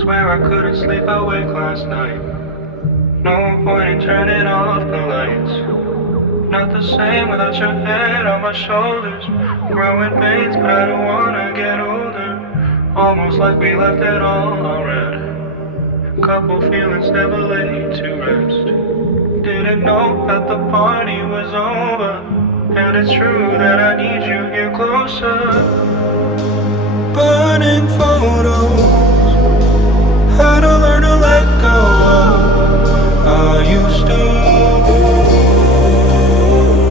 Swear I couldn't sleep awake last night. No point in turning off the lights. Not the same without your head on my shoulders. Growing pains, but I don't wanna get older. Almost like we left it all already. Couple feelings never laid to rest. Didn't know that the party was over. And it's true that I need you here closer. Burning photos